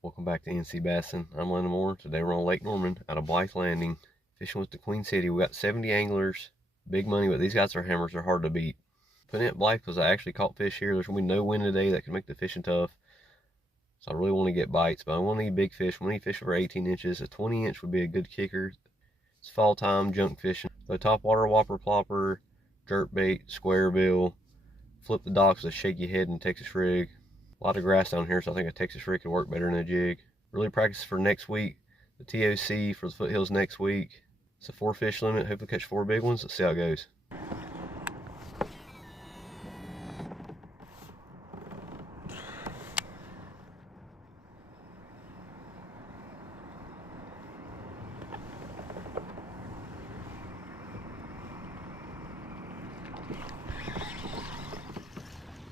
Welcome back to NC Bassin. I'm Lennon Moore. Today we're on Lake Norman out of Blythe Landing, fishing with the Queen City. We got 70 anglers, big money, but these guys are hammers. They're hard to beat. Putting it at Blythe because I actually caught fish here. There's going to be no wind today that can make the fishing tough. So I really want to get bites, but I want to eat big fish. I want to eat fish over 18 inches. A 20 inch would be a good kicker. It's fall time, junk fishing. The topwater, whopper, plopper, jerkbait, square bill. Flip the docks with a shaky head and Texas rig. A lot of grass down here, so I think a Texas rig could work better than a jig. Really practice for next week. The TOC for the foothills next week. It's a 4 fish limit. Hopefully catch 4 big ones. Let's see how it goes.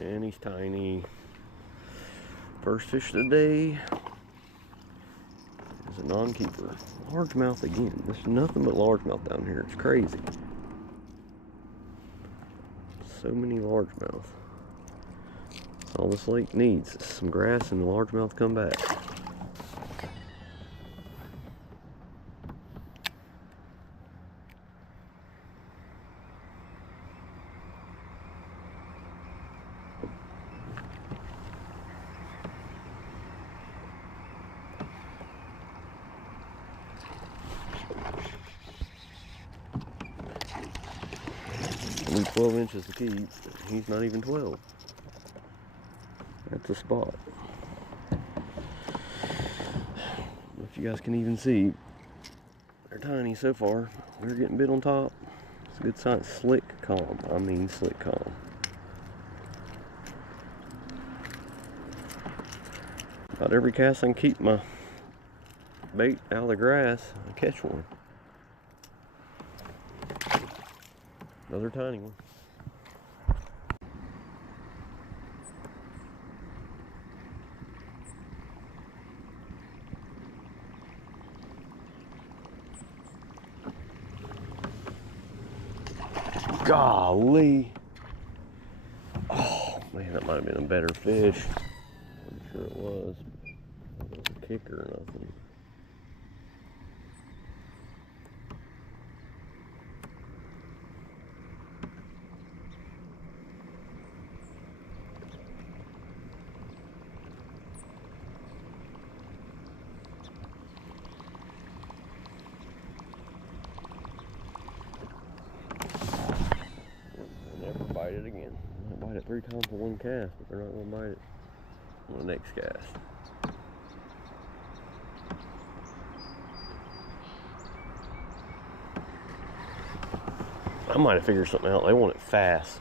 And he's tiny. First fish of the day is a non-keeper. Largemouth again. There's nothing but largemouth down here. It's crazy. So many largemouth. All this lake needs is some grass and the largemouth come back. Only 12 inches to keep. He's not even 12. That's a spot. If you guys can even see, they're tiny so far. We're getting bit on top. It's a good sign. Slick calm. I mean slick calm. About every cast I can keep my bait out of the grass, I catch one. Another tiny one. Golly. Oh man, that might have been a better fish. I'm sure it was. It was a kicker or nothing. Bite it again. I might bite it 3 times in one cast, but they're not going to bite it on the next cast. I might have figured something out. They want it fast.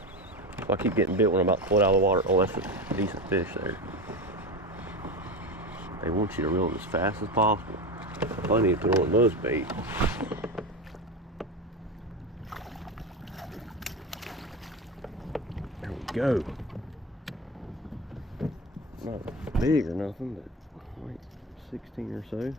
So I keep getting bit when I'm about to pull it out of the water. Oh, that's a decent fish there. They want you to reel it as fast as possible. Funny if they want buzz bait. There we go. Not big or nothing, but like 16 or so.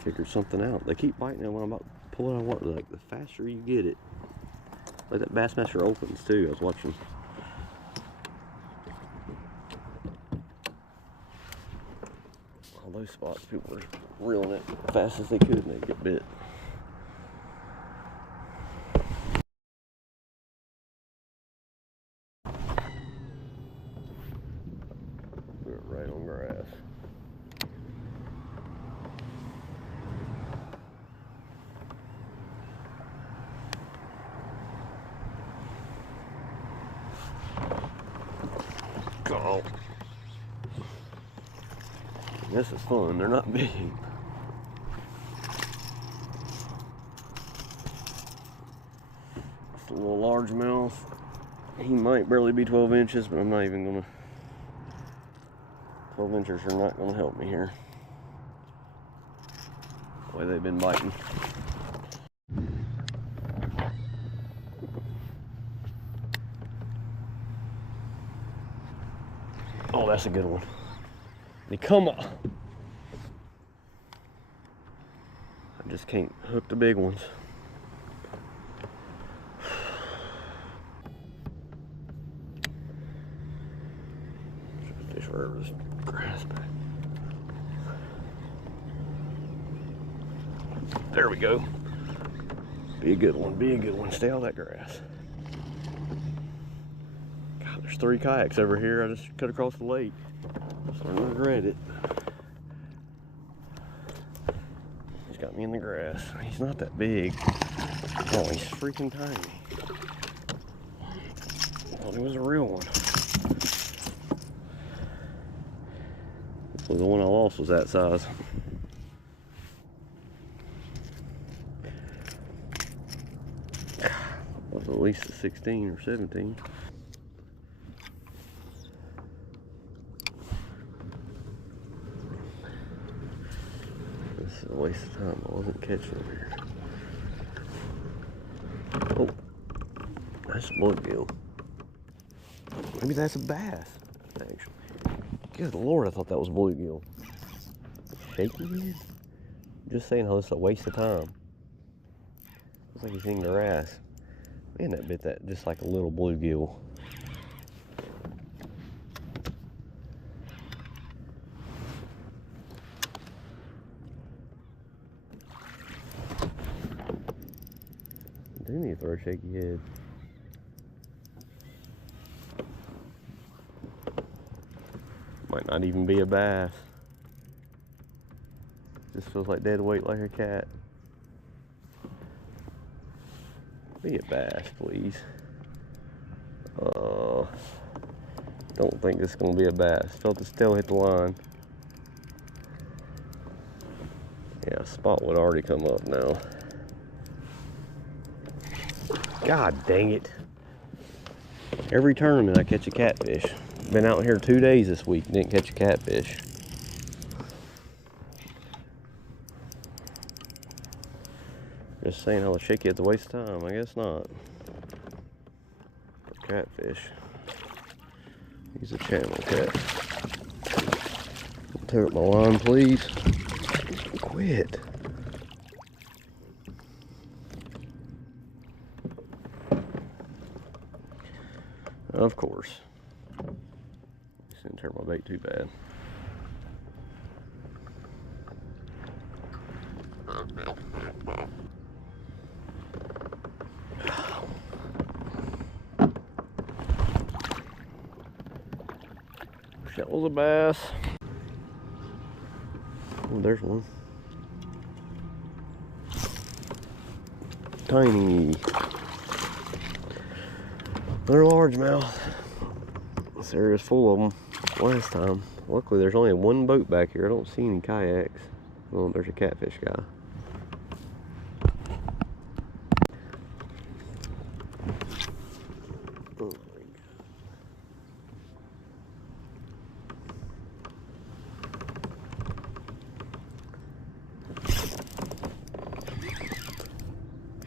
Figure something out. They keep biting it when I'm about to pull it out of water. Like the faster you get it, like that Bassmaster opens too. I was watching. All those spots, people were reeling it as fast as they could, and they get bit. Threw it right on grass. Oh. This is fun. They're not big. Just a little largemouth. He might barely be 12 inches, but I'm not even gonna. 12 inches are not gonna help me here. The way they've been biting. Oh, that's a good one. Come on. I just can't hook the big ones. Fish wherever this grass back. There we go. Be a good one, be a good one. Stay on that grass. God, there's 3 kayaks over here. I just cut across the lake. I'm starting to regret it. He's got me in the grass. He's not that big. Oh, he's freaking tiny. I thought he was a real one. Well, the one I lost was that size. Was at least a 16 or 17. This is a waste of time. I wasn't catching over here. Oh, that's a bluegill. Maybe that's a bass, actually. Good Lord, I thought that was bluegill. Shaking it? Just saying how this is a waste of time. Looks like he's eating grass. Man, that bit that just like a little bluegill. I do need to throw a shaky head. Might not even be a bass. Just feels like dead weight like a cat. Be a bass, please. Don't think this is gonna be a bass. Felt the tail hit the line. Yeah, a spot would already come up now. God dang it. Every tournament I catch a catfish. Been out here 2 days this week, didn't catch a catfish. Just saying how the shaky head's a waste of time. I guess not. For catfish. He's a channel cat. Tear up my line, please. Quit. Of course. Just didn't tear my bait too bad. That was a bass. Oh, there's one. Tiny. They're largemouth. This area's full of them last time. Luckily, there's only one boat back here. I don't see any kayaks. Oh, there's a catfish guy. Oh,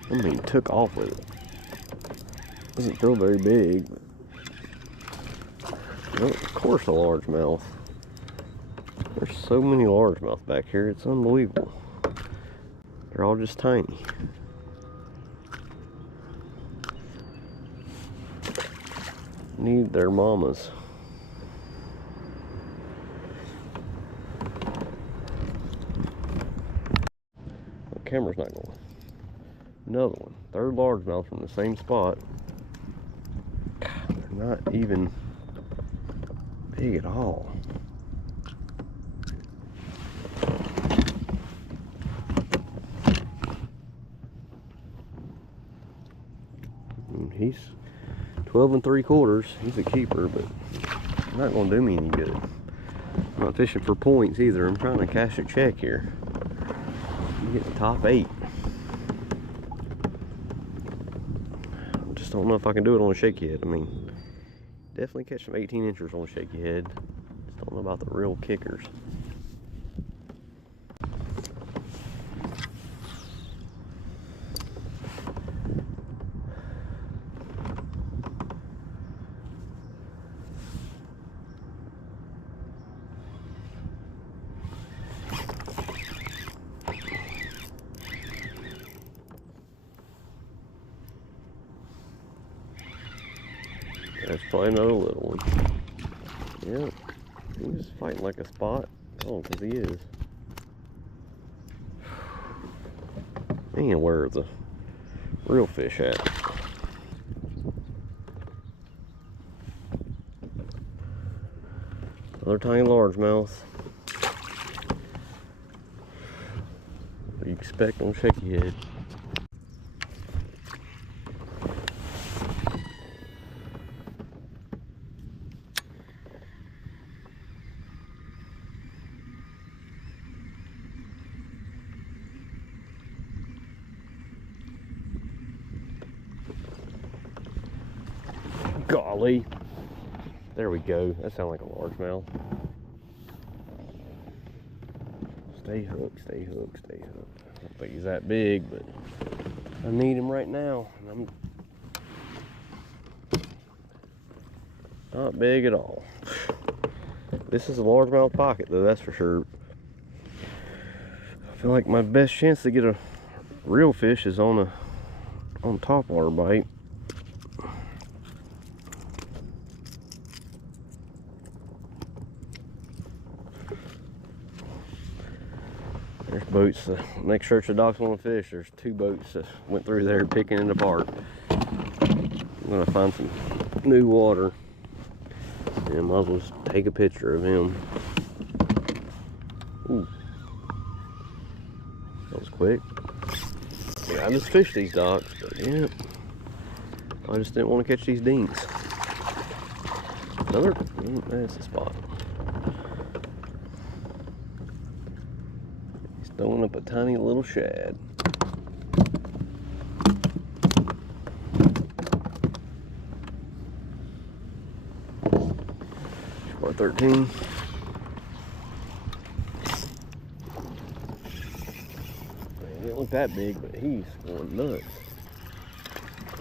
I mean, took off with it. Doesn't feel very big. Well, of course, a largemouth. There's so many largemouth back here, it's unbelievable. They're all just tiny. Need their mamas. The camera's not going. Another one. 3rd largemouth from the same spot. God, they're not even big at all. And he's 12 3/4. He's a keeper, but not going to do me any good. I'm not fishing for points either. I'm trying to cash a check here. Get the top 8. Just don't know if I can do it on a shaky head. I mean, definitely catch some 18 inchers on a shaky head. Just don't know about the real kickers. That's probably another little one. Yeah, he's just fighting like a spot. Oh, because he is. Man, where are the real fish at? Another tiny largemouth. What do you expect on shaky head? Golly. There we go. That sounds like a largemouth. Stay hooked, stay hooked, stay hooked. I don't think he's that big, but I need him right now. And I'm not big at all. This is a largemouth pocket though, that's for sure. I feel like my best chance to get a real fish is on topwater bite. There's boats. Next church the docks want to fish. There's 2 boats that went through there picking it apart. I'm gonna find some new water. And might as well just take a picture of him. Ooh. That was quick. Yeah, I just fished these docks, but yeah. I just didn't want to catch these dinks. Another, that's the spot. He's throwing up a tiny little shad. Score 13. He didn't look that big, but he's going nuts.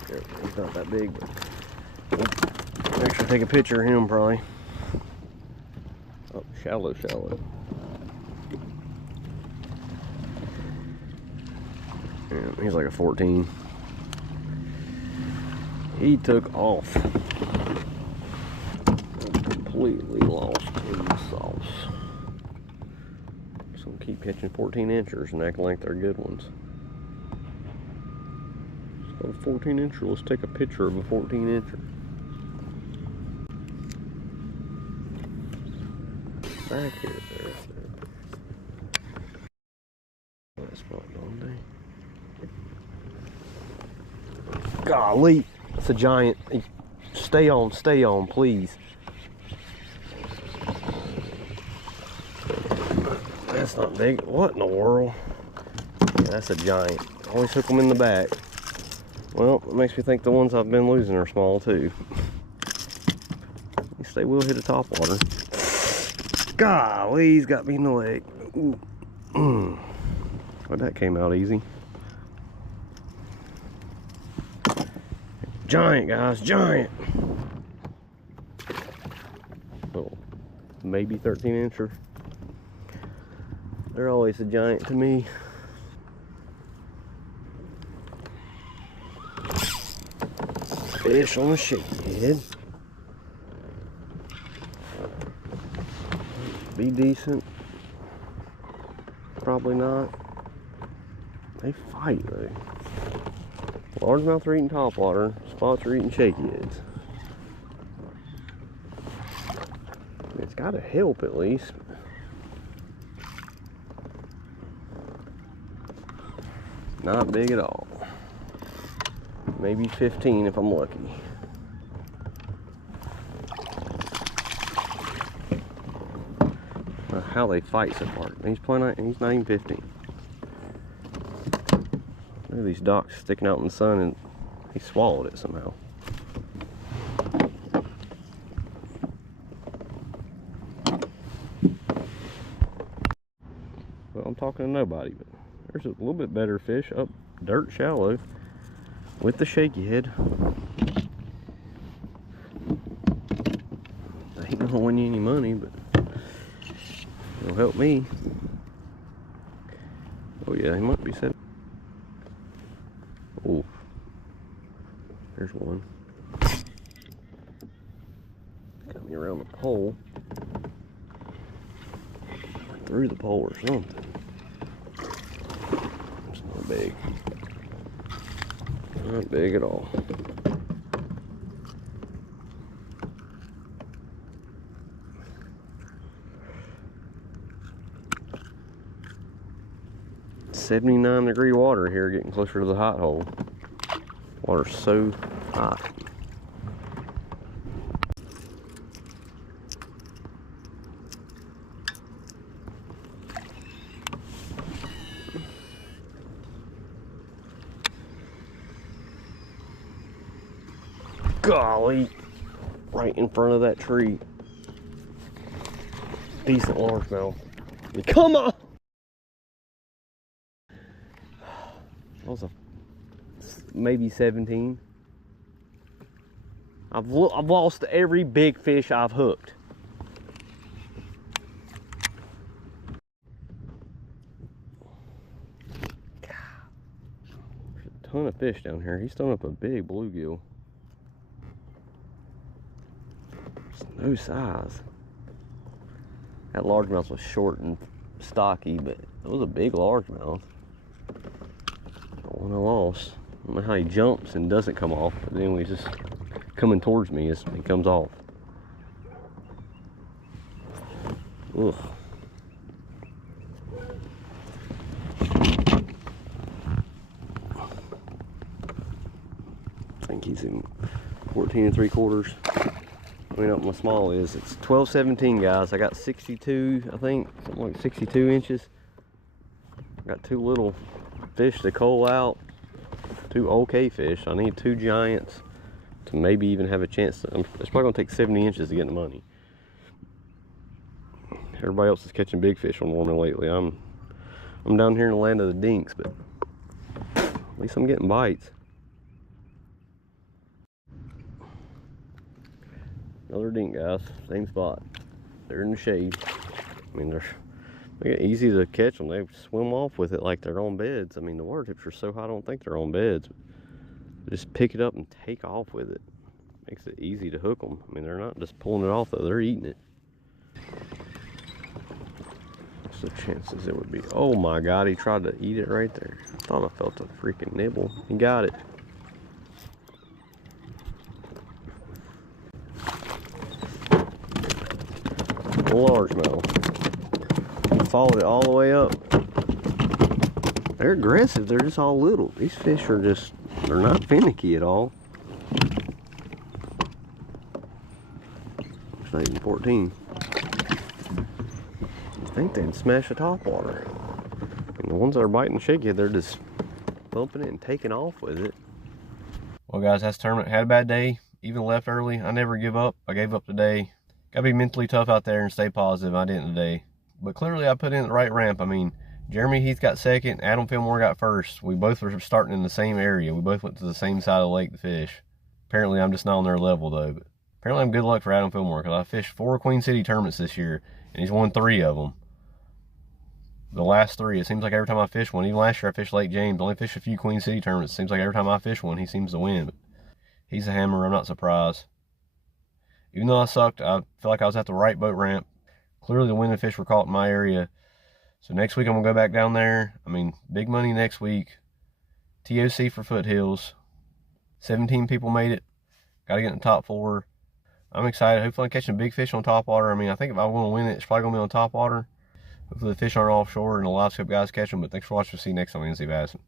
He's not that big, but we'll actually take a picture of him probably. Oh, shallow, shallow. And he's like a 14. He took off. Completely lost in the sauce. So we'll keep catching 14 inchers and acting like they're good ones. So a 14 incher, let's take a picture of a 14 incher. Back here, there. That spot all day. Golly, it's a giant. Stay on, please. That's not big. What in the world? Yeah, that's a giant. Always hook them in the back. Well, it makes me think the ones I've been losing are small too. At least they will hit a topwater. Golly, he's got me in the leg. Well, that came out easy. Giant, guys, giant. Oh, maybe 13 incher. They're always a giant to me. Fish on the shaky head. Be decent. Probably not. They fight though. Largemouth are eating topwater, spots are eating shaky heads. It's gotta help at least. Not big at all. Maybe 15 if I'm lucky. How they fight so far. He's not even 15. Look at these docks sticking out in the sun and he swallowed it somehow. Well, I'm talking to nobody, but there's a little bit better fish up dirt shallow with the shaky head. I ain't gonna win you any money, but it'll help me. Oh yeah, he might be set. Oh, there's one. around the pole. Through the pole or something. It's not big. Not big at all. "79-degree water here, getting closer to the hot hole. Water's so hot. Golly, right in front of that tree. Decent largemouth. Come on! That was a maybe 17. I've lost every big fish I've hooked. There's a ton of fish down here. He's throwing up a big bluegill. It's no size. That largemouth was short and stocky, but it was a big largemouth. The one I lost. I don't know how he jumps and doesn't come off, but then when he's just coming towards me, he comes off. Ugh. I think he's in 14 3/4. I mean, what my small is. It's 12-17, guys. I got 62, I think, something like 62 inches. I got 2 little fish to cull out, 2 okay fish. I need 2 giants to maybe even have a chance. It's probably gonna take 70 inches to get the money. Everybody else is catching big fish on Norman lately. I'm down here in the land of the dinks, but at least I'm getting bites. Another dink, guys. Same spot. They're in the shade. I mean, they're easy to catch them. They swim off with it like they're on beds. I mean, the water tips are so high, I don't think they're on beds. Just pick it up and take off with it. Makes it easy to hook them. I mean, they're not just pulling it off, though. They're eating it. What's the chances it would be? Oh my God, he tried to eat it right there. I thought I felt a freaking nibble. He got it. Largemouth. Followed it all the way up. They're aggressive. They're just all little. These fish are just, they're not finicky at all. It's not even 14. I think they'd smash the top water. And the ones that are biting shaky, they're just bumping it and taking off with it. Well, guys, that's tournament. Had a bad day. Even left early. I never give up. I gave up today. Gotta be mentally tough out there and stay positive. I didn't today. But clearly I put in the right ramp. I mean, Jeremy Heath got second. Adam Fillmore got first. We both were starting in the same area. We both went to the same side of the lake to fish. Apparently I'm just not on their level, though. But apparently I'm good luck for Adam Fillmore, because I fished 4 Queen City tournaments this year, and he's won 3 of them. The last 3. It seems like every time I fish one, even last year I fished Lake James, only fished a few Queen City tournaments. It seems like every time I fish one, he seems to win. But he's a hammer. I'm not surprised. Even though I sucked, I feel like I was at the right boat ramp. Clearly the winning fish were caught in my area. So next week I'm going to go back down there. I mean, big money next week. TOC for Foothills. 17 people made it. Got to get in the top 4. I'm excited. Hopefully I'm catching big fish on top water. I mean, I think if I want to win it, it's probably going to be on top water. Hopefully the fish aren't offshore and the live scope guys catch them. But thanks for watching. See you next time on NC Bassing.